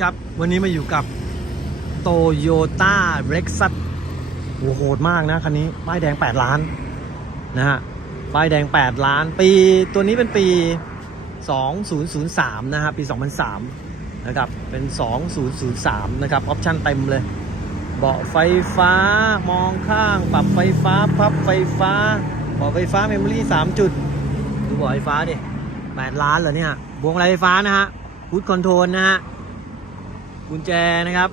ครับ วันนี้มาอยู่กับโตโยต้าเร็กซัสโหโหดมากนะ คันนี้ ป้ายแดง 8 ล้าน นะฮะ ป้ายแดง 8 ล้าน ปีตัวนี้เป็นปี 2003 นะฮะ ปี 2003 นะครับ เป็น 2003 นะครับ ออปชั่นเต็มเลย เบาะไฟฟ้ามองข้าง ปรับไฟฟ้า พับไฟฟ้า เบาะไฟฟ้าเมมโมรี่ 3 จุด ดูเบาะไฟฟ้าดิ 8 ล้านเหรอเนี่ยบวงอะไรไฟฟ้านะฮะพุทคอนโทรลนะฮะ กุญแจนะครับ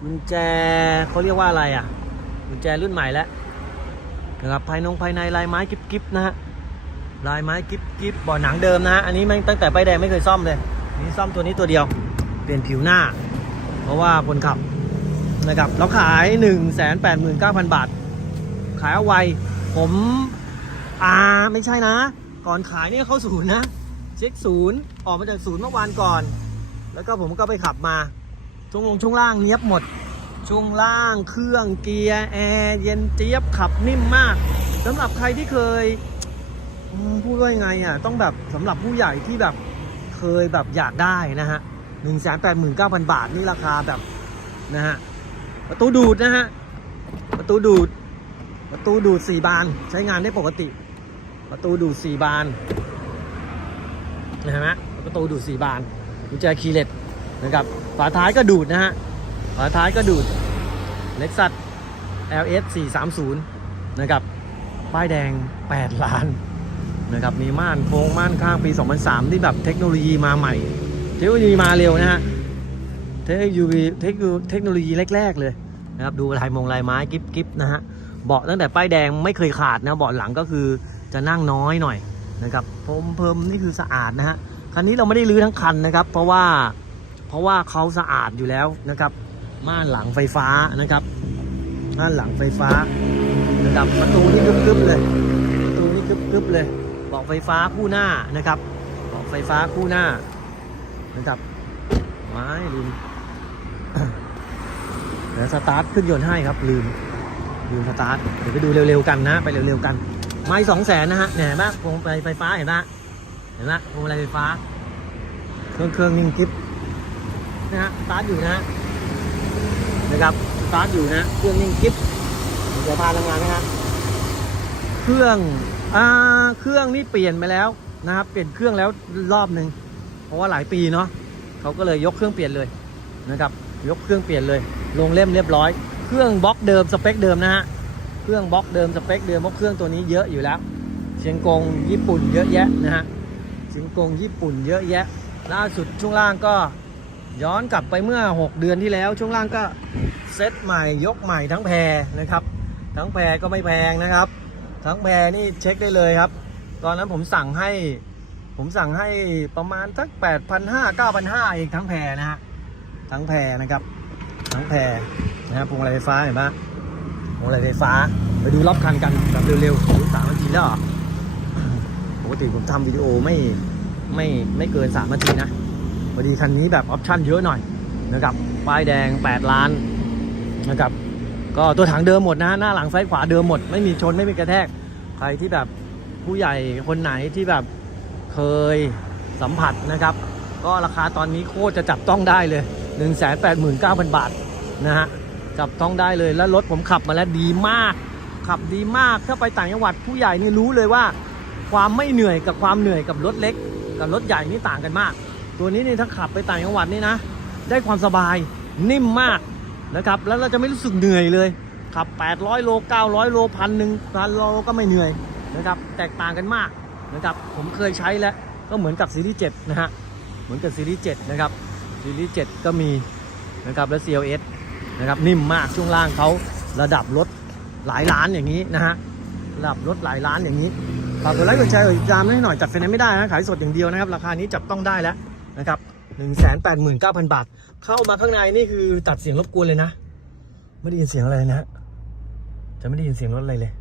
กุญแจเขาเรียกว่าอะไรอะกุญแจรุ่นใหม่แล้วนะครับภายนงภายในลายไม้กิบกิบนะฮะลายไม้กิบกิบบ่อหนังเดิมนะฮะอันนี้ม่ตั้งแต่ป้ายแดงไม่เคยซ่อมเลยนี่ซ่อมตัวนี้ตัวเดียว เปลี่ยนผิวหน้า เพราะว่าคนขับนะครับเราขาย 1 8 9 0 0 0 บาท ขายเอาไวผมอ่าไม่ใช่นะ ก่อนขายเนี่ยเข้าศูนย์นะ เช็คศูนย์ออกมาจากศูนย์เมื่อวานก่อน แล้วก็ผมก็ไปขับมาช่วงลงช่วงล่างเนี้ยบหมด ช่วงล่างเครื่องเกียร์แอร์เย็นเจี๊ยบขับนิ่มมากสำหรับใครที่เคยพูดว่ายังไงอะต้องแบบสำหรับผู้ใหญ่ที่แบบเคยแบบอยากได้นะฮะหนึ่งแสนแปดหมื่นเก้าพันบาทนี่ราคาแบบนะฮะประตูดูดนะฮะประตูดูด ประตูดูดสี่บานใช้งานได้ปกติ ประตูดูดสี่บานนะฮะประตูดูดสี่บาน กุญแจคีย์เล็ตนะครับฝาท้ายก็ดูดนะฮะฝาท้ายก็ดูด Lexus LS 430นะครับป้ายแดง 8 ล้านนะครับมีม่านโค้งม่านข้างปี 2003 ที่แบบเทคโนโลยีมาใหม่ เทคโนโลยีมาเร็วนะฮะเทคโนโลยีเทคโนเทคโนโลยีแรก ๆ เลยนะครับดูลายมงลายไม้กิฟกิฟนะฮะเบาะตั้งแต่ป้ายแดงไม่เคยขาดนะเบาะหลังก็คือจะนั่งน้อยหน่อยนะครับพรมเพิ่มนี่คือสะอาดนะฮะ คันนี้เราไม่ได้รื้อทั้งคันนะครับ เพราะว่าเพราะว่าเขาสะอาดอยู่แล้วนะครับ ม่านหลังไฟฟ้านะครับ ม่านหลังไฟฟ้านะครับประตูนี่กึบๆเลยประตูนี่กึบๆเลยบาะไฟฟ้าคู่หน้านะครับบาะไฟฟ้าคู่หน้านะครับไม้ลืมเดี๋ยวสตาร์ทขึ้นยนต์ให้ครับลืมลืมสตาร์ทเดี๋ยวไปดูเร็วๆกันนะ ไปเร็วๆกัน ไม่สองแสนนะฮะเนี่ยเห็นปะวงมาลัยไฟฟ้าเห็นปะ เห็นปะพวงมาลัยไฟฟ้า เครื่องเครื่องนิ่งกิ๊บนะฮะสตาร์ทอยู่นะฮะนะครับสตาร์ทอยู่นะเครื่องนิ่งกิ๊บเดี๋ยวพาทำงานนะฮะเครื่องอ่าเครื่องนี่เปลี่ยนไปแล้วนะครับเปลี่ยนเครื่องแล้วรอบหนึ่งเพราะว่าหลายปีเนาะเขาก็เลยยกเครื่องเปลี่ยนเลยนะครับยกเครื่องเปลี่ยนเลย ลงเล่มเรียบร้อย เครื่องบล็อกเดิมสเปคเดิมนะฮะเครื่องบล็อกเดิมสเปคเดิมเพราะเครื่องตัวนี้เยอะอยู่แล้ว เชียงกงญี่ปุ่นเยอะแยะนะฮะ เชียงกงญี่ปุ่นเยอะแยะ ล่าสุดช่วงล่างก็ย้อนกลับไปเมื่อ 6 เดือนที่แล้ว ช่วงล่างก็เซตใหม่ยกใหม่ทั้งแพรนะครับ ทั้งแพรก็ไม่แพงนะครับ ทั้งแพรนี่เช็คได้เลยครับ ตอนนั้นผมสั่งให้ผมสั่งให้ประมาณสัก8,500 9,500เองทั้งแพรนะฮะทั้งแพรนะครับ ทั้งแพรนะครับพวงมาลัยไฟฟ้าเห็นปะพวงมาลัยไฟฟ้า ไปดูรอบคันกันแบบเร็วๆสามนาทีแล้วอ ปกติผมทำวิดีโอไม่ไม่ไม่เกินสามนาทีนะพอดีคันนี้แบบออปชั่นเยอะหน่อยนะครับป้ายแดง 8 ล้านนะครับก็ตัวถังเดิมหมดนะหน้าหลังซ้ายขวาเดิมหมด ไม่มีชนไม่มีกระแทก ใครที่แบบผู้ใหญ่คนไหนที่แบบเคยสัมผัสนะครับ ก็ราคาตอนนี้โคตรจะจับต้องได้เลย 1 8 9 0 0 0 บาทนะฮะจับต้องได้เลยแล้วรถผมขับมาแล้วดีมาก ขับดีมากถ้าไปต่างจังหวัดผู้ใหญ่นี่รู้เลยว่า ความไม่เหนื่อยกับความเหนื่อยกับรถเล็ก กับรถใหญ่นี่ต่างกันมาก ตัวนี้นี่ถ้าขับไปต่างจังหวัดนี่นะ ได้ความสบายนิ่มมากนะครับ แล้วเราจะไม่รู้สึกเหนื่อยเลย ขับ 800 โล 900 โลพันหนึ่งพันโลก็ไม่เหนื่อยนะครับ แตกต่างกันมากนะครับ ผมเคยใช้แล้วก็เหมือนกับซีรีส์7นะฮะ เหมือนกับซีรีส์7นะครับ ซีรีส์7ก็มีนะครับ แล้ว CLS นะครับนิ่มมากช่วงล่างเขาระดับรถหลายล้านอย่างนี้นะฮะระดับรถหลายล้านอย่างนี้ ฝากกดไลค์กดแชร์กดติดตามให้หน่อยจัดไฟแนนซ์ไม่ได้นะขายสดอย่างเดียวนะครับ ราคานี้จับต้องได้แล้วนะครับ1 8 9 0 0 0บาท เข้ามาข้างในนี่คือตัดเสียงรบกวนเลยนะ ไม่ได้ยินเสียงอะไรนะ จะไม่ได้ยินเสียงรถอะไรเลย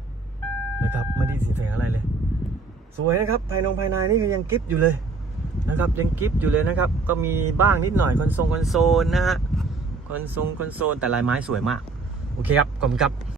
นะครับไม่ได้ยินเสียงอะไรเลย สวยนะครับภายในภายในนี่คือยังกิฟอยู่เลยนะครับยังกิฟอยู่เลยนะครับ ก็มีบ้างนิดหน่อยคอนโซลคอนโซลนะฮะคอนโซลคอนโซลแต่ลายไม้สวยมาก โอเคครับขอบคุณครับ